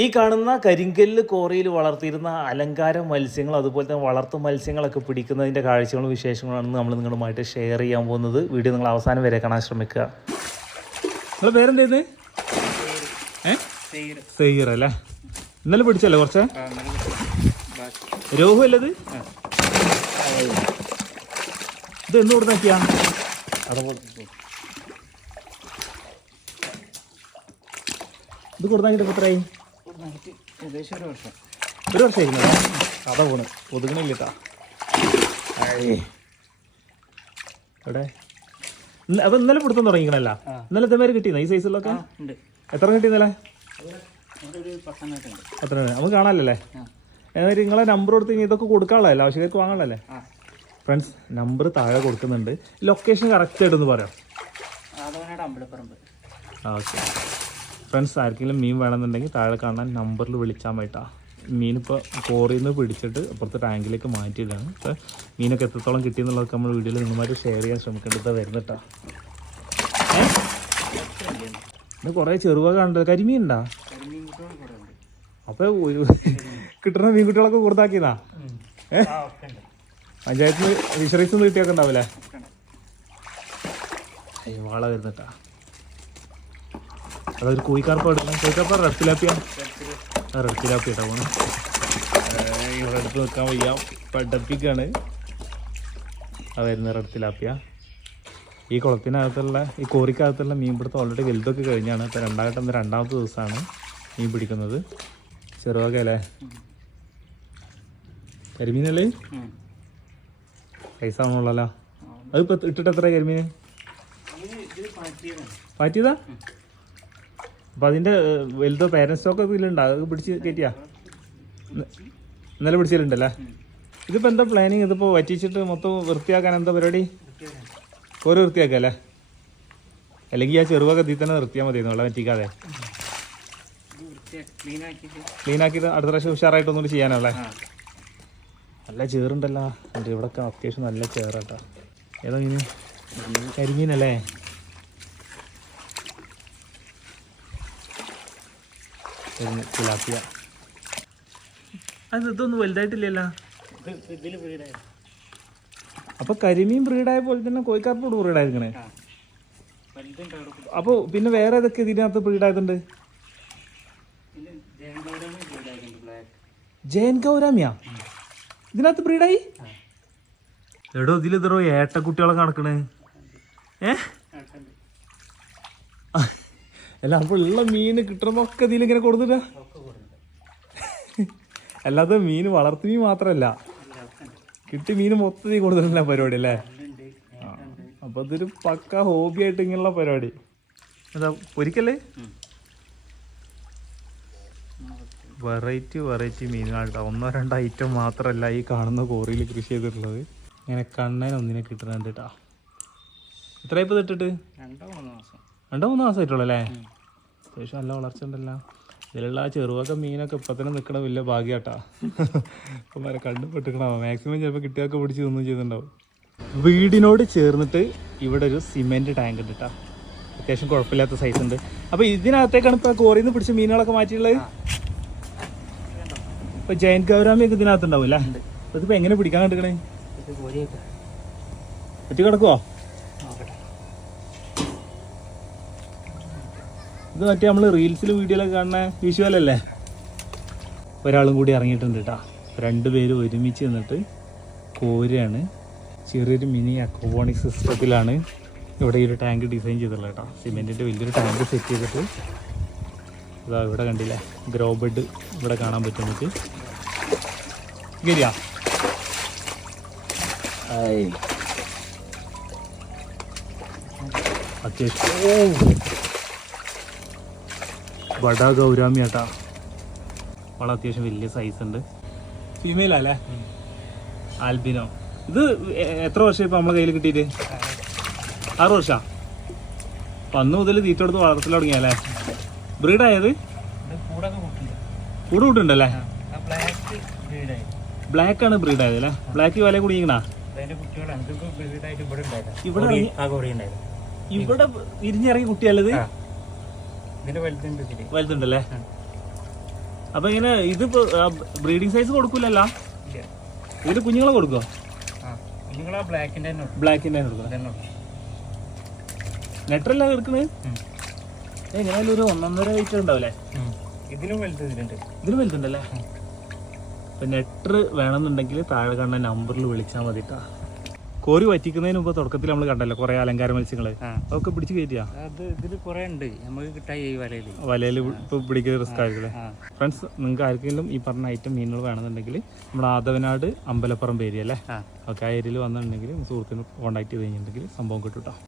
ഈ കാണുന്ന കരിങ്കല്ല് കോറിയിൽ വളർത്തിയിരുന്ന അലങ്കാര മത്സ്യങ്ങൾ അതുപോലെ തന്നെ വളർത്തു മത്സ്യങ്ങളൊക്കെ പിടിക്കുന്നതിന്റെ കാഴ്ചകളും വിശേഷങ്ങളാണ് നമ്മൾ നിങ്ങളുമായിട്ട് ഷെയർ ചെയ്യാൻ പോകുന്നത്. വീഡിയോ നിങ്ങൾ അവസാനം വരെ കാണാൻ ശ്രമിക്കുക. നിങ്ങളെ പേരെന്തായിരുന്നു സെയ്യർ അല്ലേ? ഇന്നലെ പിടിച്ചല്ലേ കുറച്ച്? രോഹു അല്ലത് ഇത്? എന്ന് കൊടുത്താക്കിയാ ഇത് കൊടുത്താക്കിട്ട് എത്രയായി? ഏകദേശം ഒരു വർഷം. ഒരു വർഷമായിരുന്നു കഥ പോണ്. ഒതുങ്ങണില്ലട്ടാ. അവിടെ അപ്പൊ ഇന്നലെ പിടുത്തം തുടങ്ങിക്കണല്ല. ഇന്നലെ ഇതേമാതിരി കിട്ടിയെന്ന ഈ സൈസിലൊക്കെ? ഉണ്ട്. എത്ര കിട്ടി ഇന്നലെ? അവിടെ ഒരു പത്തെണ്ണായിട്ടുണ്ട്. എത്ര നമുക്ക് കാണാനല്ലേ? ഏതായാലും നിങ്ങളെ നമ്പർ കൊടുത്ത് ഇനി ഇതൊക്കെ കൊടുക്കാനുള്ളതല്ലേ? ആവശ്യക്കാർക്ക് വാങ്ങാനുള്ളതല്ലേ? ഫ്രണ്ട്സ് നമ്പർ താഴെ കൊടുക്കുന്നുണ്ട്. ലൊക്കേഷൻ കറക്റ്റ് ആയിട്ടൊന്ന് പറയാം. ഓക്കെ. ഫ്രണ്ട്സ് ആർക്കെങ്കിലും മീൻ വേണമെന്നുണ്ടെങ്കിൽ താഴെ കാണാൻ നമ്പറിൽ വിളിച്ചാൽ മതിട്ടാ മീൻ ഇപ്പോൾ കോറിയിൽ നിന്ന് പിടിച്ചിട്ട് അപ്പുറത്തെ ടാങ്കിലേക്ക് മാറ്റിയിട്ടാണ് അപ്പോൾ മീനൊക്കെ എത്രത്തോളം കിട്ടിയെന്നുള്ളതൊക്കെ നമ്മൾ വീഡിയോയിൽ നിന്നുമായിട്ട് ഷെയർ ചെയ്യാൻ ശ്രമിക്കേണ്ടത് വരുന്നിട്ടാ ഇത് കുറേ ചെറുവക ഉണ്ട് കരിമീൻ ഉണ്ടാ അപ്പോൾ കിട്ടുന്ന മീൻകുട്ടികളൊക്കെ കൂടുതലാക്കിയതാ ഏ? ആ ഒക്കെ ഉണ്ട് പഞ്ചായത്തിൽ ഫിഷറീസ് ഒന്നും കിട്ടിയൊക്കെ ഉണ്ടാവില്ലേ വാള വരുന്നിട്ടാ അതൊരു കൂയിക്കാർപ്പ് എടുക്കണം koi carp red tilapia. Red tilapia പോണ്. ഇവിടെ അടുത്ത് നിൽക്കാൻ വയ്യ. പടപ്പിക്കാണ്. ആ വരുന്ന റെഡ് തിലാപ്പിയ. ഈ കുളത്തിനകത്തുള്ള ഈ കോറിക്കകത്തുള്ള മീൻ പിടുത്തം ഓൾറെഡി വലുതൊക്കെ കഴിഞ്ഞാണ്. ഇപ്പോൾ രണ്ടാമത്തെ രണ്ടാമത്തെ ദിവസമാണ് മീൻ പിടിക്കുന്നത്. ചെറുവക അല്ലേ? കരിമീനല്ലേ. പൈസ ആവണുള്ളല്ലോ. അതിപ്പോൾ ഇട്ടിട്ട് എത്ര കരിമീൻ പാറ്റിയതാ? അപ്പൊ അതിന്റെ വലുതോ പേരന്റ് സ്റ്റോക്ക് ഇതിലുണ്ടോ. അത് പിടിച്ച് കയറ്റിയാ ഇന്ന- ഇന്നലെ പിടിച്ചിട്ടുണ്ടല്ലേ ഇതിപ്പോ എന്താ പ്ലാനിങ് ഇതിപ്പോ വറ്റിച്ചിട്ട് മൊത്തം വൃത്തിയാക്കാൻ എന്താ പരിപാടി? ഒരു വൃത്തിയാക്കല്ലേ? അല്ലെങ്കിൽ ആ ചെറുവൊക്കെ ഇതിൽ തന്നെ നിർത്തിയാൽ മതി വെള്ളം വറ്റിക്കാതെ. ക്ലീൻ അടുത്ത പ്രാവശ്യം ഉഷാറായിട്ട് ഒന്നുകൂടി ചെയ്യാനല്ലേ? നല്ല ചേറുണ്ടല്ലോ. എന്റെ ഇവിടെയൊക്കെ അത്യാവശ്യം നല്ല ചേറാട്ടോ. ഏതാ മീൻ? കരിമീനല്ലേ? തിലാപ്പിയ അത് ഇതൊന്നും വലുതായിട്ടില്ലല്ലോ. അപ്പൊ കരിമീൻ ബ്രീഡായ പോലെ തന്നെ കോഴിക്കാർപ്പോട് ബ്രീഡായിരിക്കണേ. അപ്പൊ പിന്നെ വേറെ ഏതൊക്കെ ഇതിനകത്ത് ബ്രീഡായതുണ്ട് ജയൻ ഗൗരാമിയ? ഇതിനകത്ത് ബ്രീഡായി? എടോ ഇതിൽ ഇതറോ ഏട്ട ഏഹ്. അല്ല അപ്പോൾ ഉള്ള മീൻ കിട്ടണമൊക്കെ ഇതിലിങ്ങനെ കൊടുത്തിട്ടാ? ഒക്കെ കൂടുന്നുണ്ട് അല്ലാതെ മീൻ വളർത്തു മീൻ മാത്രമല്ല കിട്ടി മീൻ മൊത്തത്തിൽ കൊടുത്തിട്ടില്ല പരിപാടി അല്ലേ? അപ്പോൾ അപ്പൊ ഇതൊരു പക്ക ഹോബി ആയിട്ട് ഇങ്ങനെയുള്ള പരിപാടി. എന്താ പൊരിക്കല്ലേ? വെറൈറ്റി വെറൈറ്റി മീനുകളുണ്ട് ഒന്നോ രണ്ടോ ഐറ്റം മാത്രമല്ല ഈ കാണുന്ന കോറിയിൽ കൃഷി ചെയ്തിട്ടുള്ളത്. ഇങ്ങനെ കണ്ണൻ ഒന്നിനെ കിട്ടുന്നുണ്ട് കേട്ടോ ഇട്ടിട്ട് രണ്ടോ മൂന്നോ മാസം. രണ്ടോ മൂന്നോ മാസമായിട്ടുള്ളൂ അല്ലേ. അത്യാവശ്യം നല്ല വളർച്ച ഉണ്ടല്ലോ. ഇതിലുള്ള ആ ചെറുവൊക്കെ മീനൊക്കെ ഇപ്പം തന്നെ നിൽക്കണ വലിയ ഭാഗ്യാട്ടാ. അപ്പം വരെ കണ്ടു പെട്ടിക്കണോ മാക്സിമം ചിലപ്പോൾ കിട്ടിയൊക്കെ പിടിച്ച് തിന്നും ചെയ്തിട്ടുണ്ടാവും വീടിനോട് ചേർന്നിട്ട് ഇവിടെ ഒരു സിമെന്റ് ടാങ്ക് ഉണ്ട് കേട്ടോ അത്യാവശ്യം കുഴപ്പമില്ലാത്ത സൈസ് ഉണ്ട്. അപ്പോൾ ഇതിനകത്തേക്കാണ് ഇപ്പോൾ കോറിയിൽ നിന്ന് പിടിച്ച മീനുകളൊക്കെ മാറ്റിയിട്ടുള്ളത്? ഇപ്പോൾ ജയന്റ് ഗൗരാമിയൊക്കെ ഇതിനകത്ത് ഉണ്ടാവും അല്ലേ ഇതിപ്പോൾ എങ്ങനെ പിടിക്കാൻ കോരിയൊക്കെ ഒറ്റ കിടക്കുവോ? ഇത് മറ്റേ നമ്മൾ റീൽസിൽ വീഡിയോയിലൊക്കെ കാണുന്ന വിഷ്വലല്ലേ ഒരാളും കൂടി ഇറങ്ങിയിട്ടുണ്ട് കേട്ടോ രണ്ടുപേരും ഒരുമിച്ച് നിന്നിട്ട് കോരുകയാണ്. ചെറിയൊരു മിനി അക്വോണിക് സിസ്റ്റത്തിലാണ് ഇവിടെ ഈ ഒരു ടാങ്ക് ഡിസൈൻ ചെയ്തിട്ടുള്ളത് കേട്ടോ സിമെന്റിന്റെ വലിയൊരു ടാങ്ക് സെറ്റ് ചെയ്തിട്ട് ഇതാ ഇവിടെ കണ്ടില്ലേ? ഗ്രോ ബെഡ് ഇവിടെ കാണാൻ പറ്റും നമുക്ക്. ഗരിയാ അത്യാവശ്യം. വട ഗൗരാമി ആട്ടാ വള അത്യാവശ്യം വലിയ സൈസ് ഉണ്ട്. ഫീമെയിൽ അല്ലേ ആൽബിനോ. ഇത് എത്ര വർഷം ഇപ്പൊ നമ്മളെ കയ്യിൽ കിട്ടിയിട്ട്? ആറ് വർഷ? അപ്പൊ അന്ന് മുതൽ തീറ്റ കൊടുത്ത് വളർത്തൽ തുടങ്ങിയല്ലേ ബ്രീഡ് ആയത്? ഇത് കൂടൊക്കെ കൂട്ടുണ്ട് കൂടെ കൂട്ടുണ്ടല്ലേ? ബ്ലാക്ക് ആണ് ബ്രീഡ് ആയത് അല്ലേ? ബ്ലാക്ക് വില കുടിക്കണ ഇവിടെ ഇവിടെ വിരിഞ്ഞിറങ്ങി കുട്ടിയല്ലത് ആ. ഇതിന്റെ വലുതുണ്ട് ഇതിൽ വലുതുണ്ടല്ലേ? അപ്പൊ ഇങ്ങനെ ഇത് ബ്രീഡിംഗ് സൈസ് കൊടുക്കൂലല്ല? ഇതിൽ കുഞ്ഞുങ്ങളെ കൊടുക്കോ? ഇതന്നെ നെറ്ററല്ല എടുക്കണത് എങ്ങനെയാലും ഒരു ഒന്നൊന്നര വെയിറ്റ് ഉണ്ടാവില്ലേ. ഇതിലും വലുതുണ്ട് ഇതിലും വലുതുണ്ടല്ലേ? അപ്പൊ നെറ്റർ വേണമെന്നുണ്ടെങ്കിൽ താഴെ കാണുന്ന നമ്പറിൽ വിളിച്ചാൽ മതി ട്ടാ. കോരി വറ്റിക്കുന്നതിന് മുമ്പ് തുടക്കത്തിൽ നമ്മൾ കണ്ടല്ലോ കുറെ അലങ്കാര മത്സ്യങ്ങൾ. ആ. അതൊക്കെ പിടിച്ചു കയറ്റിയാ? അത് ഇതിൽ കുറേ ഉണ്ട്. നമുക്ക് കിട്ടായി ഈ വലയിൽ വലയിൽ ഇപ്പൊ പിടിക്കുന്ന റിസ്ക് ആയിരിക്കും ഫ്രണ്ട്സ് നിങ്ങൾക്ക് ആർക്കെങ്കിലും ഈ പറഞ്ഞ ഐറ്റം മീനുകൾ വേണമെന്നുണ്ടെങ്കിൽ നമ്മുടെ ആദവനാട് അമ്പലപ്പുറം ഏരിയ ഒക്കെ ആ. ഓക്കെ ആ ഏരിയയിൽ വന്നിട്ടുണ്ടെങ്കിൽ സുഹൃത്തിന് കോൺടാക്ട് ചെയ്ത് കഴിഞ്ഞിട്ടുണ്ടെങ്കിൽ സംഭവം കിട്ടും കേട്ടോ